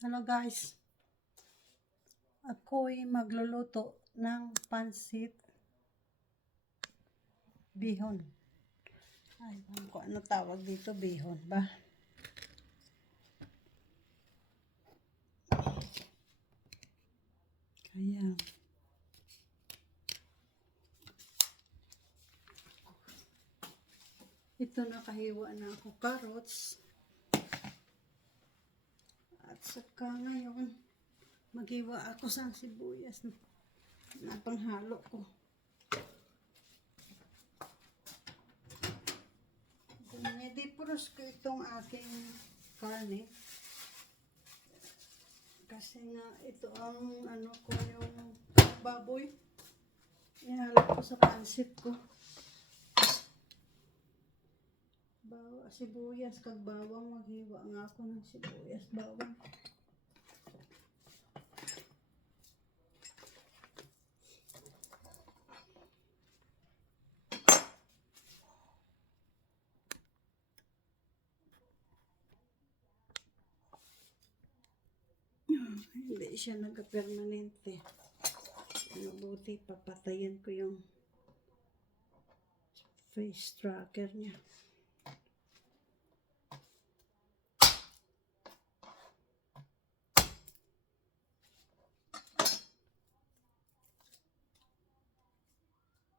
Hello guys, ako'y magluluto ng pansit bihon. Ay, ko ano tawag dito, bihon ba? Kaya, ito nakahiwa na ako carrots. At saka ngayon, maghiwa ako sa sibuyas na panghalo ko. Dinidipros ko itong aking karne. Kasi nga ito ang ano ko, yung baboy. Ihalo ko sa pansit ko. Sibuyas kag bawang, maghiwa nga ako ng sibuyas bawang. Hindi siya nagka-permanente. Mabuti papatayin ko yung face tracker niya.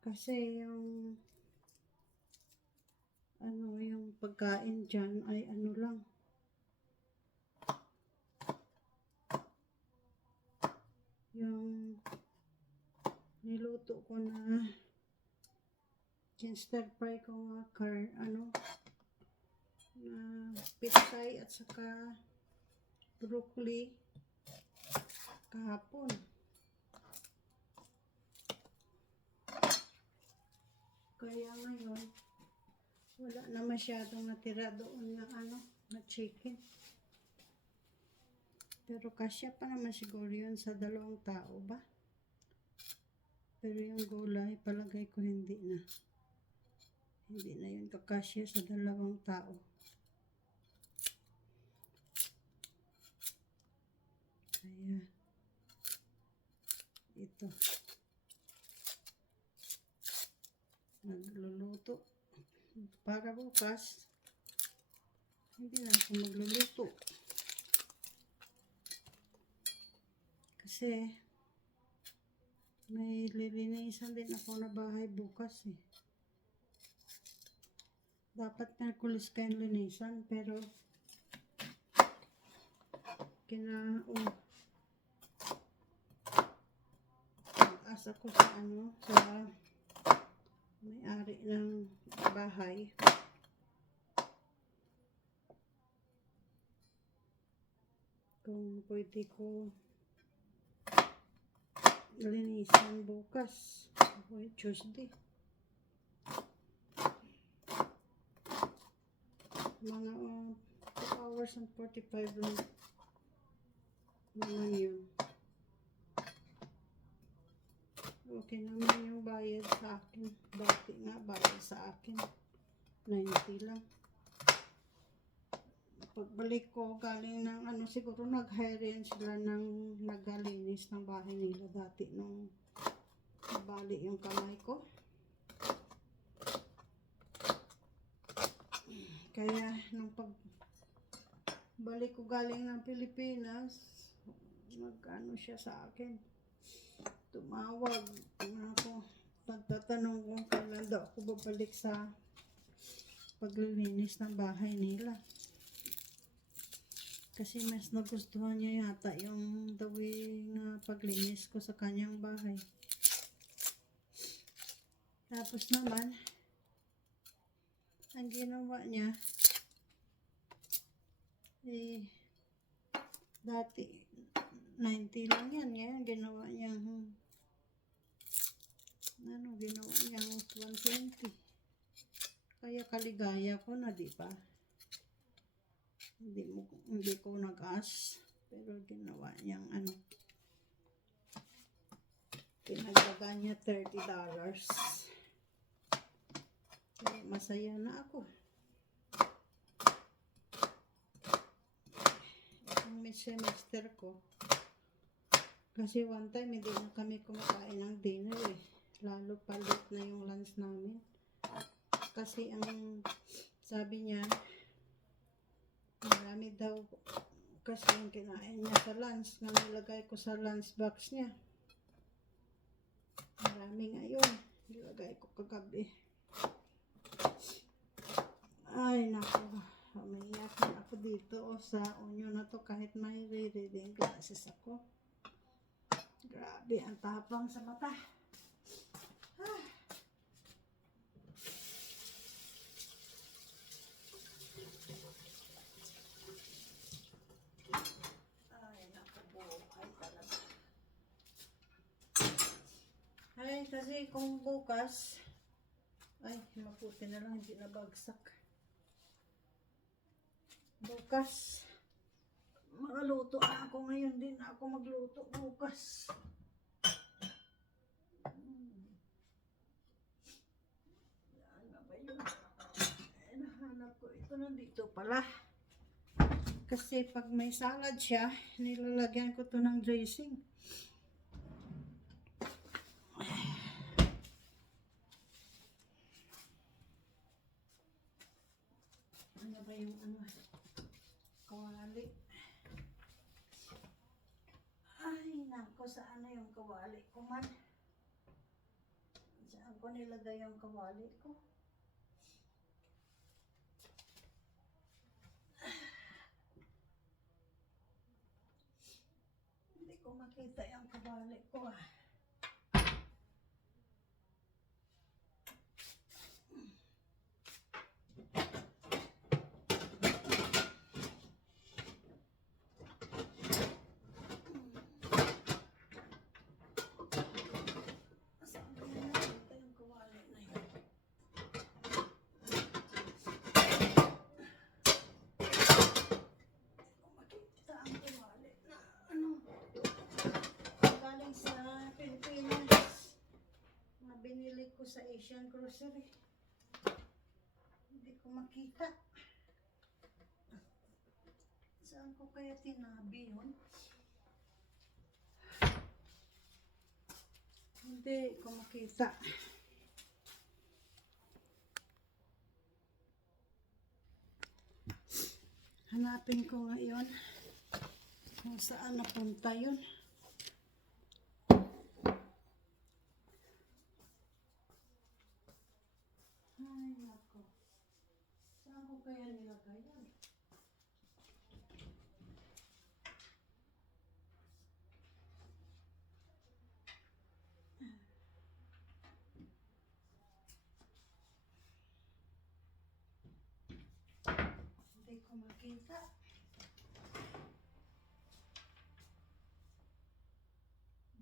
Kasi yung yung pagkain dyan ay ano lang, yung niluto ko na stir fry ko nga na pitsay at saka broccoli kahapon. Kaya ngayon wala na masyadong natira doon na chicken. Pero kasya pa naman siguro yun sa 2 tao ba? Pero yung gulay, palagay ko hindi na. Hindi na yun kakasya sa 2 tao. Kaya, ito. Magluluto. Para bukas, hindi na ako magluluto. Kasi, may lilinisan din ako na bahay bukas eh. Dapat Merkulis kayo linisan, pero asa ko sa sa may-ari ng bahay. Kung pwede ko linisan bukas, Tuesday. Mga 2 hours and 45 lang naman yun. Okay naman yung bayad sa akin. Dati nga bayad sa akin 90 lang. Pagbalik ko galing ng siguro nag-hire rin sila ng naggalinis ng bahay nila dati nung nabali yung kamay ko. Kaya nung pagbalik ko galing ng Pilipinas, siya sa akin. Tumawag ako. Nagtatanong kung kailan daw ako babalik sa paglilinis ng bahay nila. Kasi mas nagustuhan niya yata yung the way na paglinis ko sa kanyang bahay. Tapos naman, ang ginawa niya, dati 90 lang yan. Ngayon ginawa niya ginawa niya 120. Kaya kaligaya ko na, di ba? Hindi ko nag-ask, pero ginawa niyang pinagdagan niya $30. Kaya masaya na ako. Ang si mister ko. Kasi one time, hindi na kami kumakain ng dinner eh. Lalo pa late na yung lunch namin. Kasi ang sabi niya, marami daw kasi yung kinain niya sa lunch na nilagay ko sa lunch box niya. Marami ngayon. Nilagay ko kagabi. Ay, naku. Umiiyak na ako dito sa onion na to kahit may reading glasses ako. Grabe, ang tapang sa mata. Ah. Ay, naku, buhay talaga. Ay, kasi kung bukas, ay, maputi na lang, hindi nabagsak. Bukas, makaluto na ako ngayon din. Ako magluto bukas. Yan na ba yun? Ay, nahanap ko. Ito nandito pala. Kasi pag may salad siya, nilalagyan ko to ng dressing. Ano ba yung ano? Kawali. Ay, nako, saan na yung kawali ko man? Saan ko nilagay yung kawali ko? Hindi ko makita yung kawali ko ah. Saan ko nakita yung kawali na yun? Makita ang kawali na ano, galing sa Pilipinas na binili ko sa Asian Grocery. Hindi ko makita. Saan ko kaya tinabi yun? Hindi ko makita. Hanapin ko ngayon kung saan napunta yun. Ay, nako. Saan ko kaya nilagay yan? Hindi ko makita.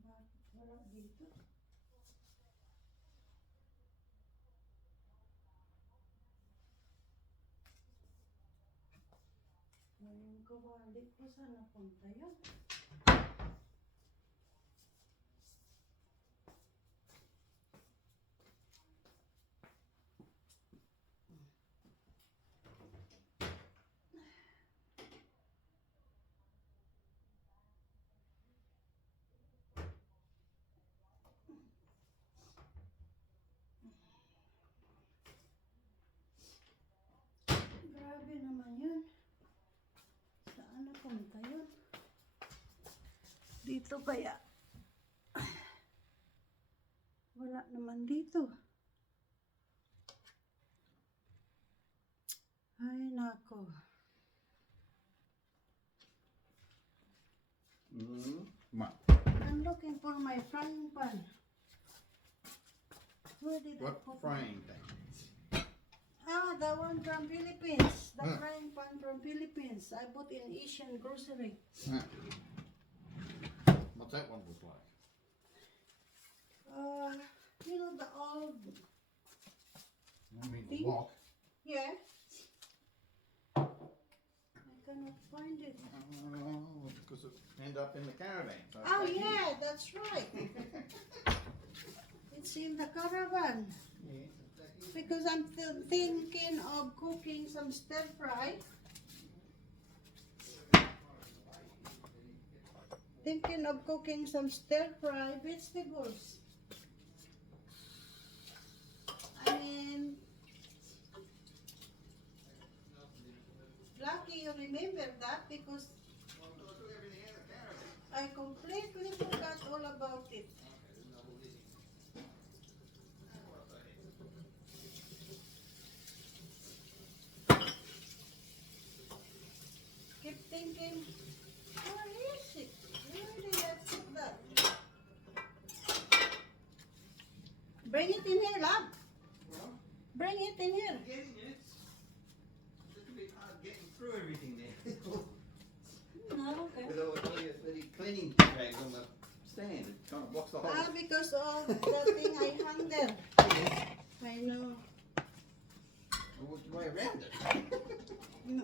Bakit wala dito? Ngayon kawali ko, saan napunta yun? Grabe naman yun. Saan napunta yun? Dito kaya? Wala naman dito. Ay, nako. I'm looking for my frying pan. Where did I What put frying thing? Ah, the one from Philippines. The Hmm. frying pan from Philippines. I bought in Asian Grocery. Huh. What's that one look like? You know the old, I mean, the Think? wok. yeah. I cannot find it. Oh, because it end up in the caravan. So Oh it's like yeah, that's right. It's in the caravan. here. Yeah, it's like here. Because I'm thinking of cooking some stir fry. thinking of cooking some stir-fry vegetables. I mean, lucky you remember that because Well, I took everything in the caravan. I completely forgot all about it. Keep thinking, where is it? Where did I put that? Bring it in here, love. Well, Bring it in here. I'm getting it. It's a little bit hard getting through everything there. No, okay. With all your bloody cleaning rags on the stand, it kind of blocks the hole. Ah, because of the thing I hung there. I know. I worked your way around it. No,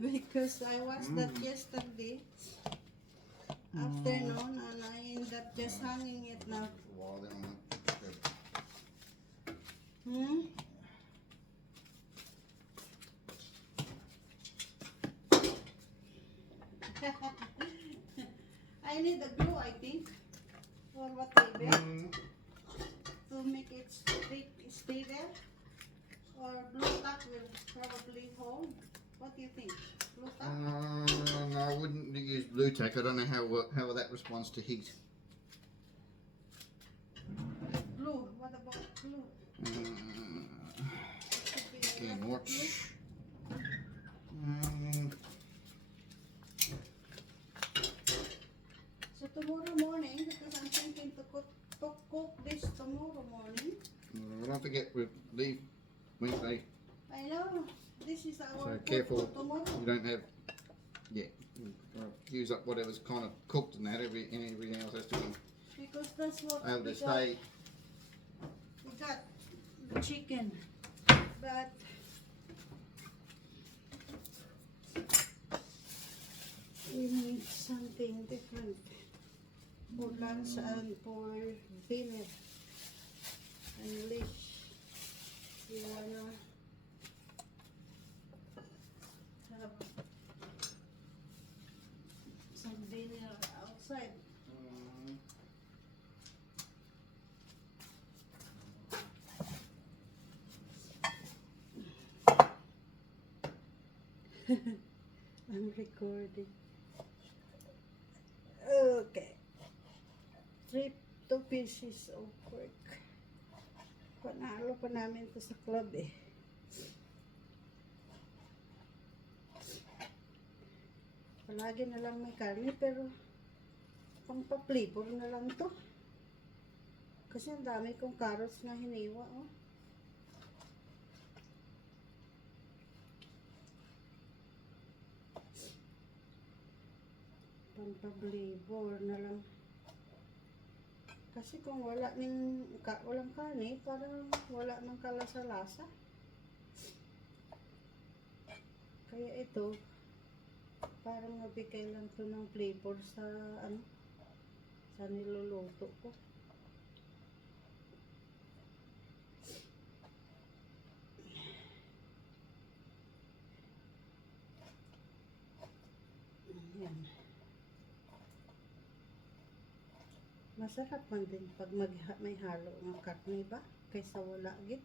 because I watched that yesterday afternoon and I ended up just hanging it now. For a while then Hmm? I need the glue, I think, or whatever, to make it stay there. Or blue tack will probably hold. What do you think? Blue tack? No, I wouldn't use blue tack. I don't know how that responds to heat. Glue. What about glue? Should be Again, enough watch. glue. So tomorrow morning, because I'm thinking to cook this tomorrow morning. Don't forget we leave Wednesday, I know this is our so food careful for tomorrow. you don't have use up whatever's kind of cooked and that. Everything else has to be Because that's what able we to got. stay. We got the chicken, but we need something different for lunch and for dinner. Unless you wanna have some dinner outside. I'm recording. Okay. 2 pieces of pork. Panalo pa namin to sa club eh. Palagi na lang may karne pero pang pa-flavor na lang to. Kasi ang dami kong carrots na hiniwa oh. Pang-flavor na lang. Kasi kung walang kanin, parang wala nang kalasa-lasa. Kaya ito, parang mabigay lang to ng flavor sa sa niluluto ko. Ayan. Masarap man din pag may halo ng karne ba? Kaysa wala gid.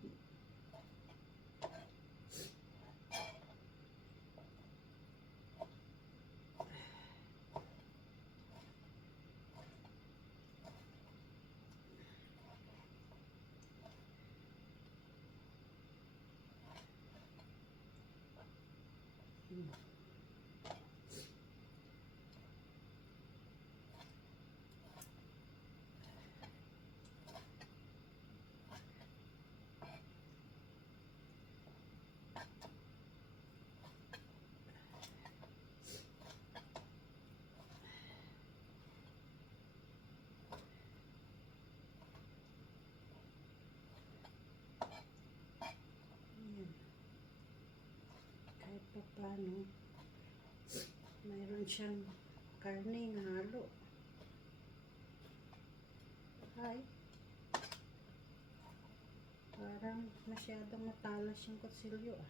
Ayan. Kahit pa paano, mayroon siyang karne na halo. Ay, parang masyadong matalas yung kutsilyo ah.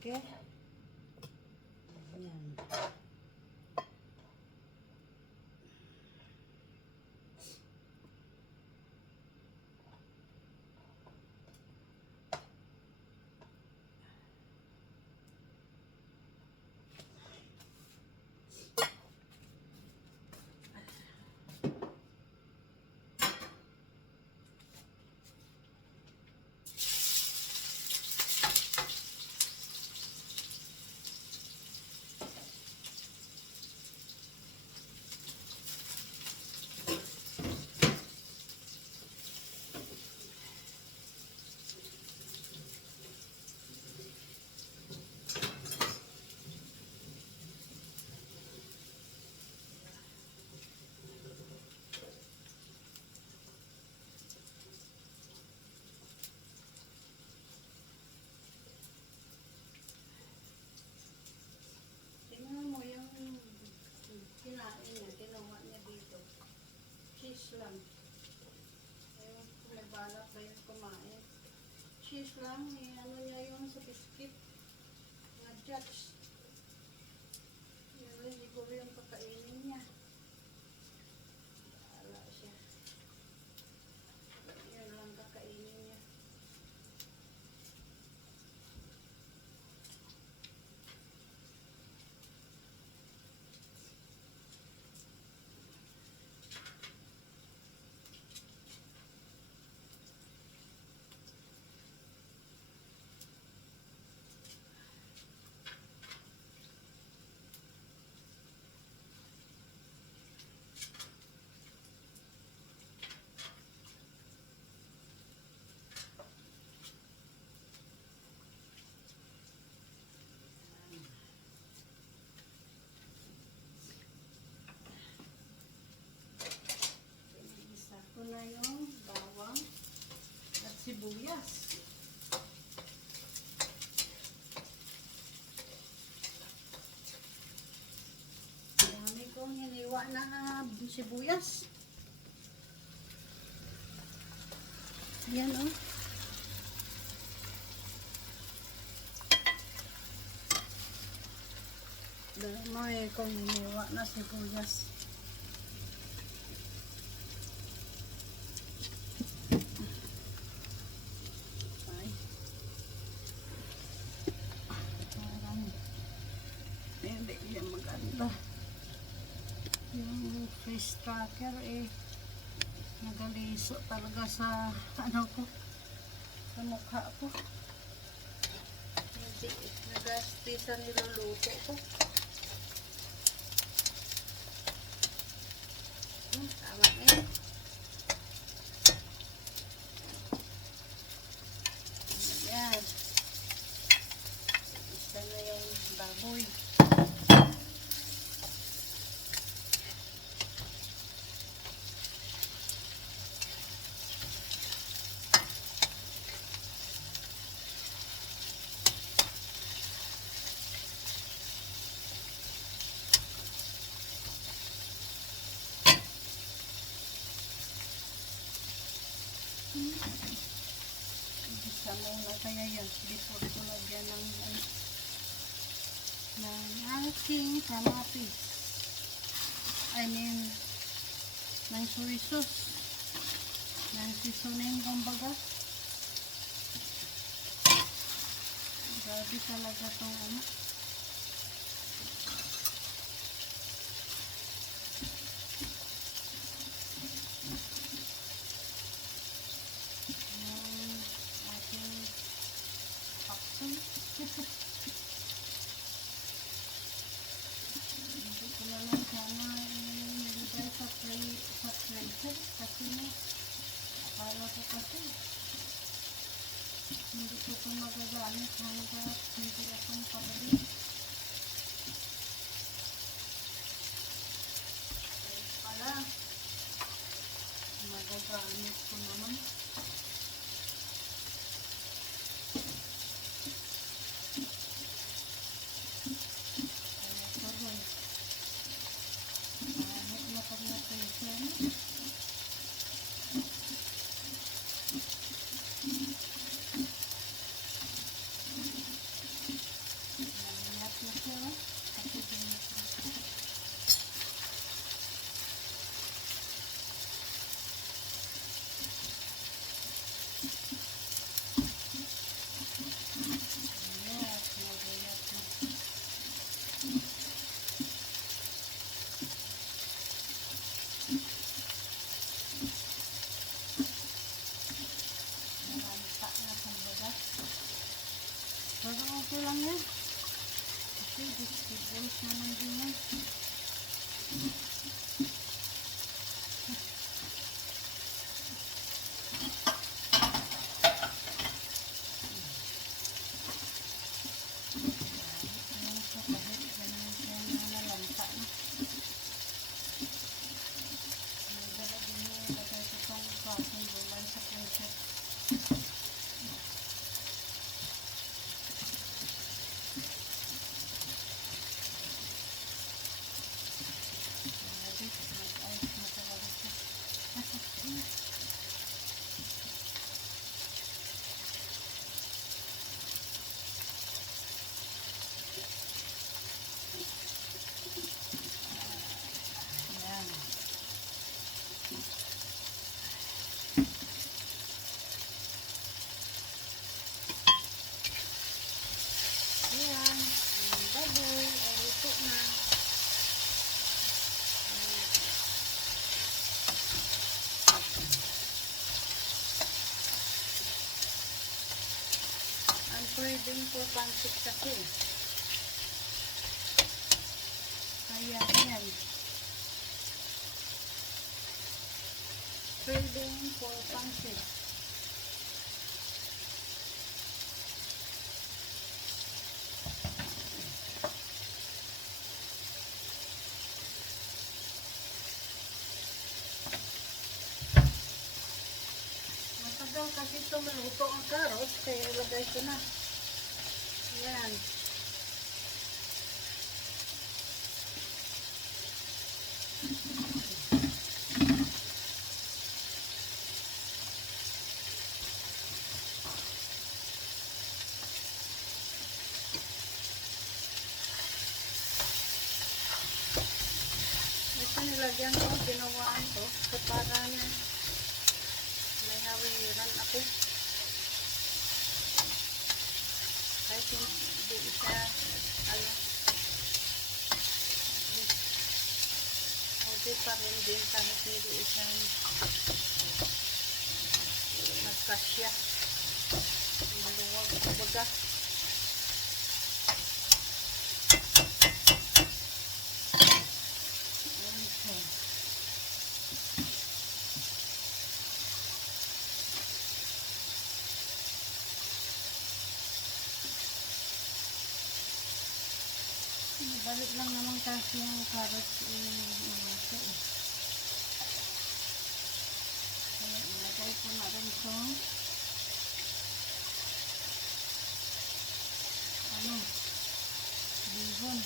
Okay. Ayan. Tingnan mo yung kinain niya, kinuha niya dito. Cheese lang. Ayun, kung may balak ba yung kumain. Cheese lang, ano niya yun sa biscuit. Mga judge. Yun rin siguro yung kakainin niya. Wala siya. Yun lang kakainin niya. Isa ko na yung bawang at sibuyas. Dami kong hiniwa na sibuyas. Yan oh. Dami kong hiniwa na sibuyas. Ay. Parang hindi yan maganda. Yung fish tracker nagaliso talaga sa ano ko, sa mukha ko. Hindi nagasti sa niluluto ko. Tama eh. Ayan. Isa na yung baboy. Isa muna kaya yan before ko lagyan ng aking kamatis. I mean, ng soy sauce. Ng seasoning kumbaga. Grabe talaga tong ano. Hindi ko na lang sana nilagay sa freezer kasi akala ko kasi hindi ko ito magagamit hanggat hindi akong pabalik. Pala magagamit ko naman. Yes, naguyat na. Nalampa na sa baga. Pero okay lang yan. Kasi vegetables naman din yan. Ayan siya kahit ganun siya na nalampa na. May dala din yung ilagay ko itong klaseng gulay sa pressure. Grabe, nag-ice na talaga siya. Ayan. Ayan, ang baboy ay luto na. Ang pwedeng po pancit kasi. Kaya yan. Pwedeng po pancit. Matagal kasi ito maluto ang carrots, kaya ilagay ko na. Yan. Ito nilagyan ko, ginawaan ko. So parang may hawiran ako. Kahit hindi siya, ano, okay pa rin din kahit hindi siya nagkasya. Maluwag baga. Okay. Balik lang naman kasi yung carrots i-iwaso eh. Kaya ilagay ko na rin itong ano, bihon.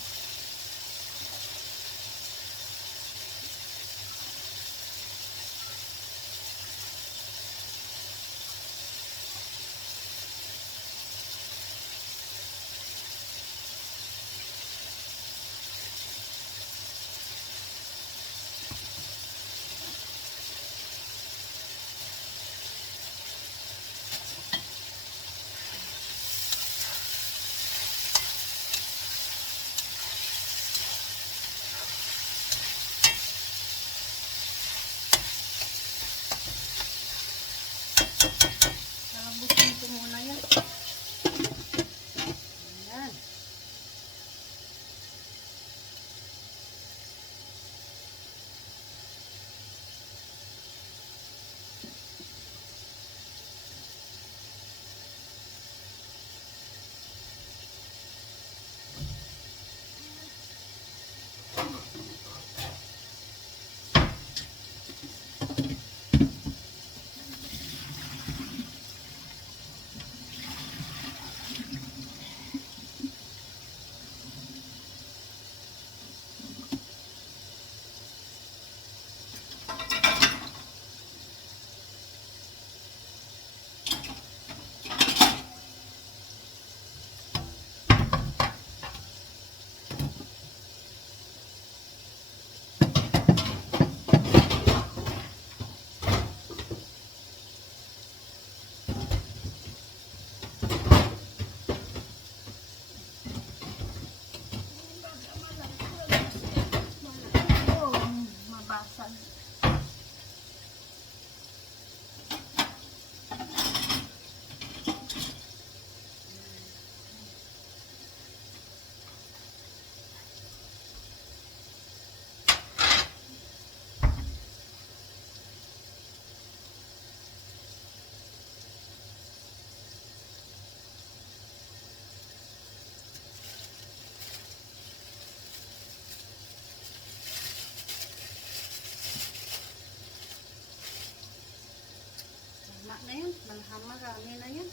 Marami na yan.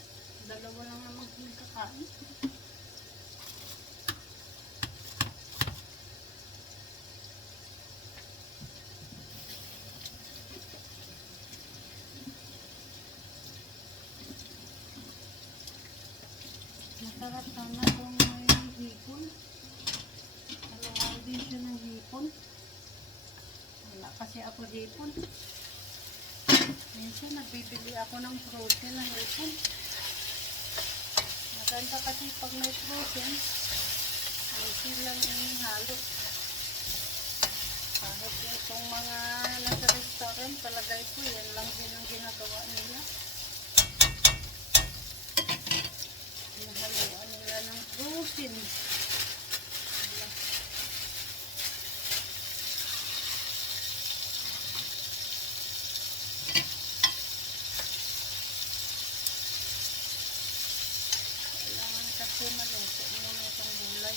Dalawa lang naman kami kakain. Masarap sana kung may hipon. Haluan din siya ng hipon. Wala kasi ako hipon. Minsan nagbibili ako ng protein ng hipon. Maganda kasi pag may protein, may lang yung halo. Kahit itong mga nasa restaurant, palagay ko yan lang din ang ginagawa nila. Hinahaluan nila ng protein. Kailangan kasi maluto muna itong gulay.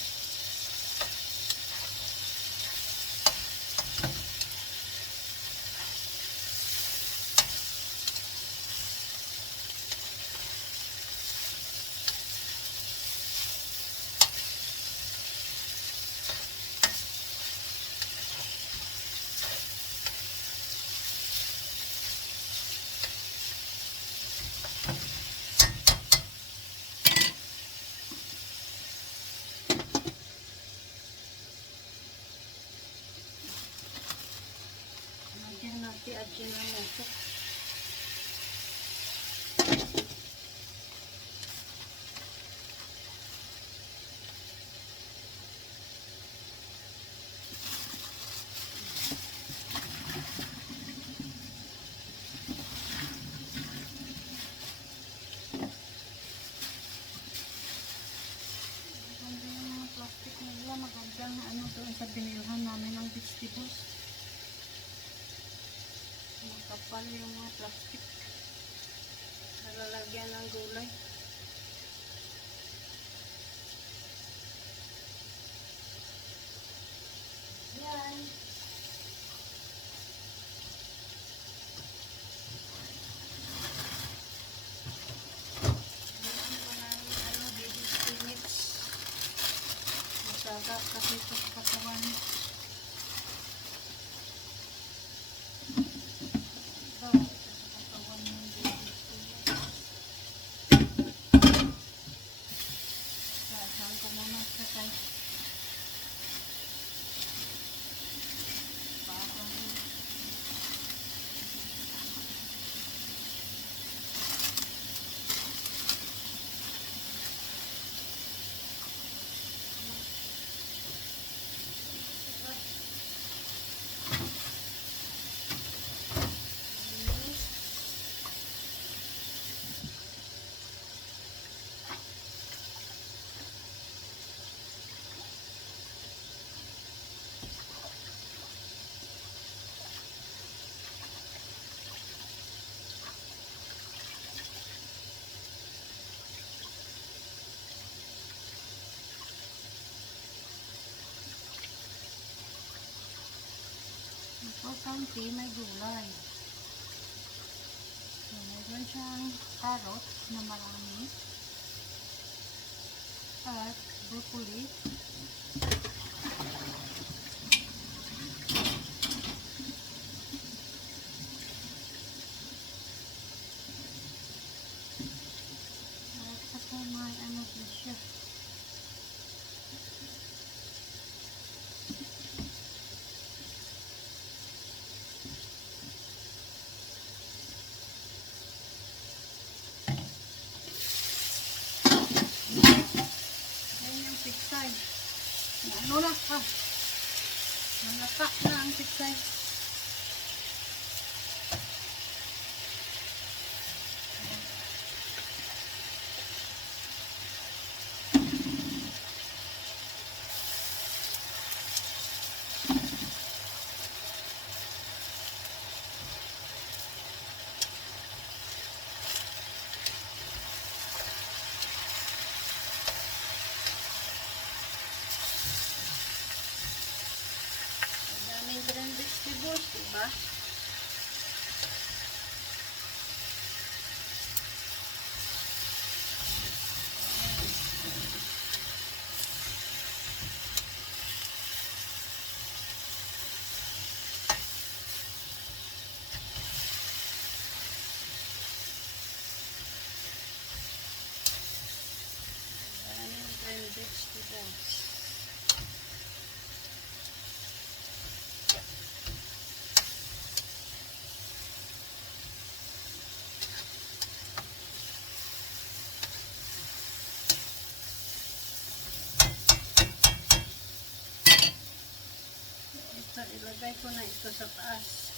Lagyan natin Ajinomoto. Maganda yung mga plastic nila. Magandang ano doon sa binilhan namin ng vegetables. Makapal yung mga plastic. Nalalagyan ng gulay. Yan. Ayan ko na yung baby spinach. Masarap kasi ito sa katawan. Importante, may gulay. So, mayroon siyang carrot na marami at broccoli. At saka may ano din siya. Piksay. Ano na ha? Nalata na ang piksay. Vegetables, diba? Yes. Ito, ilagay ko na ito sa taas.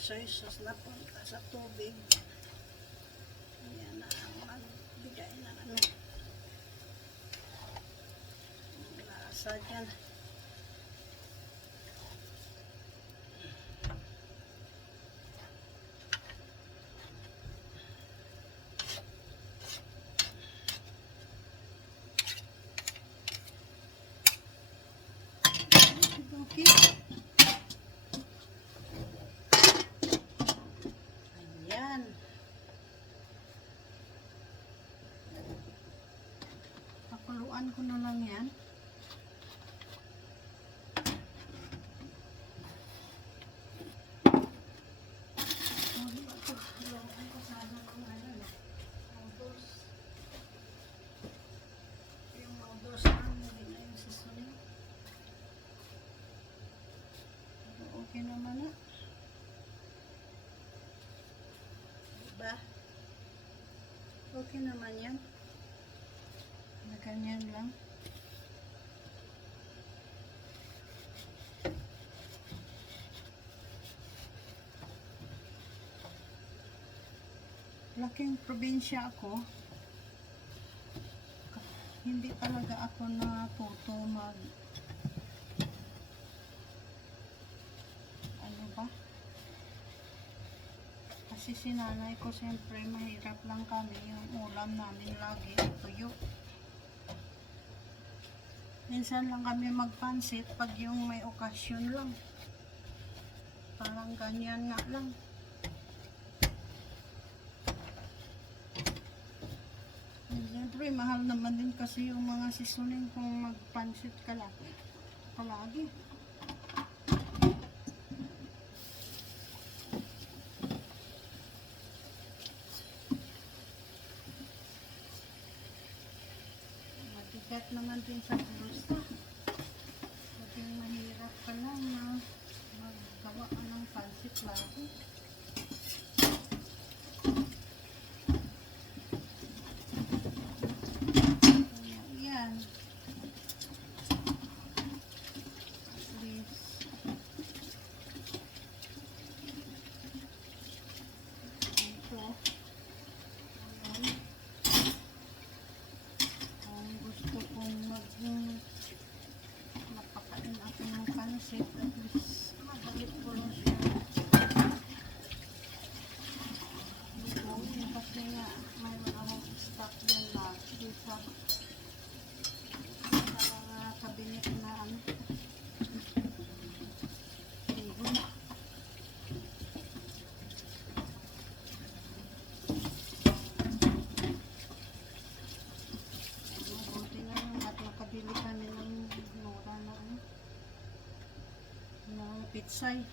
Soy sauce na punta sa tubig. Ayan na ang magbigay na ano. Ang lasa dyan. Okay. Ayan. Pakuluan ko na lang yan. Yung noodles na, hindi na yung seasoning. Okay naman na. Diba? Okay naman yan. Na ganyan lang. Laking probinsya ako. Hindi talaga ako natuto mag ano ba? Kasi sinanay ko siyempre mahirap lang kami, yung ulam namin lagi tuyo. Minsan lang kami magpansit pag yung may okasyon lang. Parang ganyan nga lang. Siyempre mahal naman din kasi yung mga seasoning kung magpansit ka lang palagi. Matigat naman din sa bulsa. Kasi mahirap ka lang na maggawa ka ng pansit lagi. Yan. At least. Ito. Ayan. Kung gusto kong napakain ako ng pansit, at least madalit ko lang siya. Lutuin kasi nga mayroon akong stock dyan lagi sa mga kabinet na ano. Table. Mabuti na lang at nakabili kami ng mura na ano, na pitsay.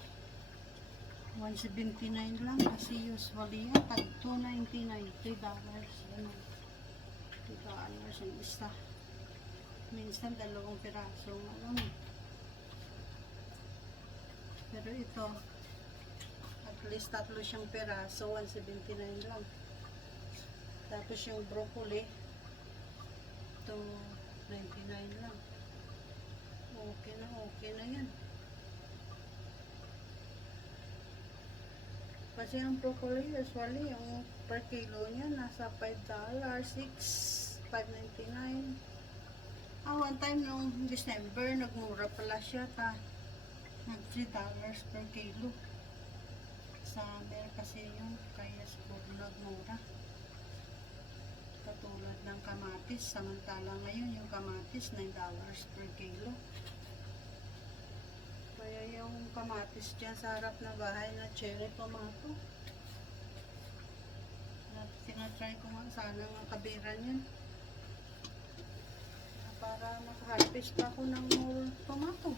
179 lang kasi usually yan tag $2.99, $3 ano, $3 ang isa. Minsan dalawang piraso nga lang. Pero ito at least tatlo siyang piraso, 179 lang. Tapos yung broccoli to 99 lang. Okay na yan. Kasi ang broccoli usually yung per kilo niya nasa $5, 5.99. One time nung December nagmura pala siya nag $3 per kilo. Summer kasi yung kaya siguro nagmura. Katulad ng kamatis, samantala ngayon yung kamatis $9 per kilo. Kaya yung kamatis dyan sa harap na bahay na cherry tomato, tinatry ko nga sana nga kabiran yan para makaharvest pa ako ng more tomato.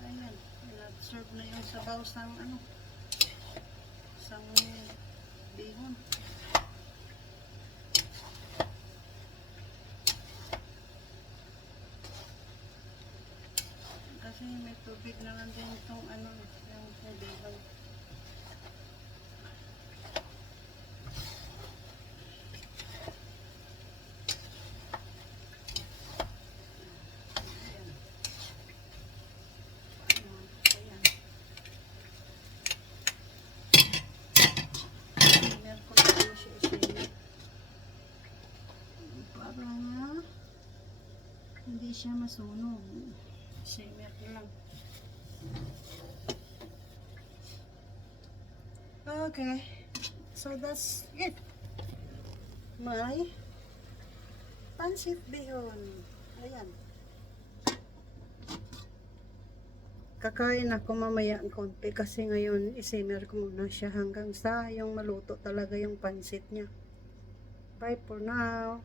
Ayan, in-absorb na yung sabaw sang sang bihon. Kasi may tubig naman din itong yung bihon. Hindi siya masunog. Simmer lang. Okay. So that's it. My pansit bihon. Ayan. Kakain ako mamaya ang konti kasi ngayon isimmer ko muna siya hanggang sa yung maluto talaga yung pansit niya. Bye for now.